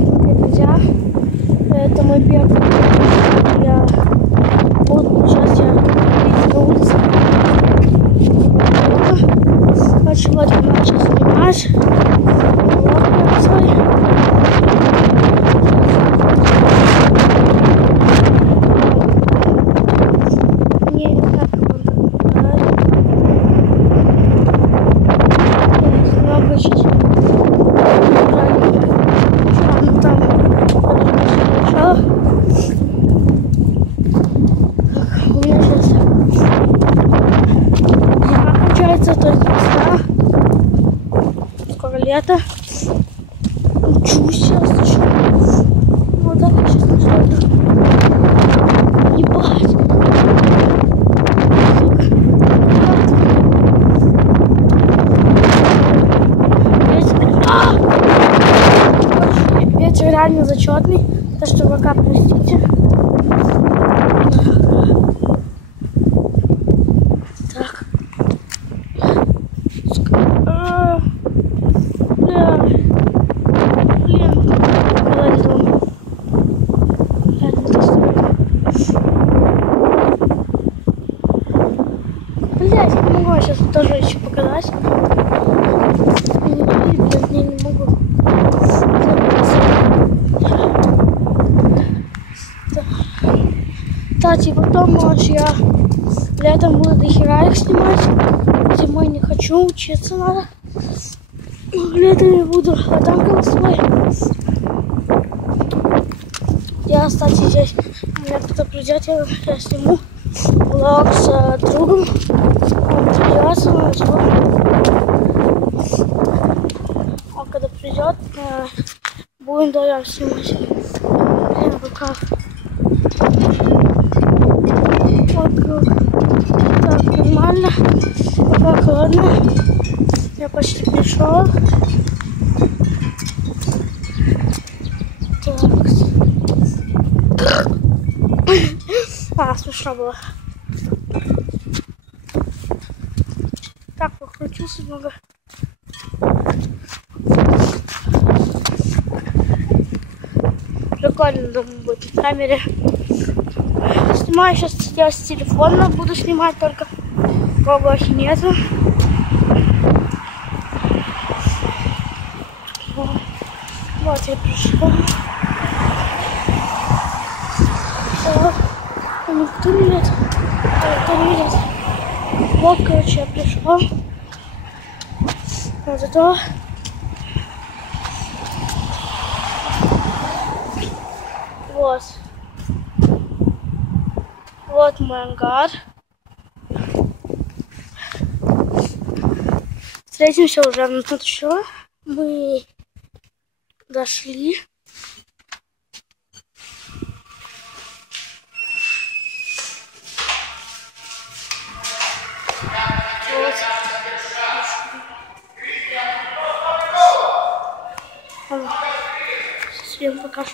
выходить нельзя. Это мой первый день. Я буду сейчас на улице. Короче, вот я начал снимать. Вот свой. Мне не так много сейчас. Там хорошо. У меня сейчас зима кончается, то есть весна. Скоро лето. Учусь сейчас еще. Вот так я сейчас начинаю. Ебать. Ветер реально зачетный. То, что пока, простите. Так. Блин, вылазил. Блять, я не могу сейчас тоже еще показать. Я не могу. Кстати, потом, может, я летом буду дохера их снимать. Зимой не хочу, учиться надо. Летом я буду, а там голосовой. Я, кстати, здесь, у меня кто-то придет, я сниму влог с другом. Он придется, а когда придет, будем вдвоем снимать. Блин, в руках. Так, нормально. Так, ладно. Я почти пришел. Так. Смешно было. Так, покрутился немного. Прикольно, думаю, будет на камере. Снимаю сейчас я с телефона, буду снимать только. Вообще нету. Вот я пришла. Никто не видит. Никто не видит. Вот, короче, я пришла. Вот это. Вот. Вот мой ангар. Встретимся уже на тут еще. Мы дошли. Вот. Всем пока.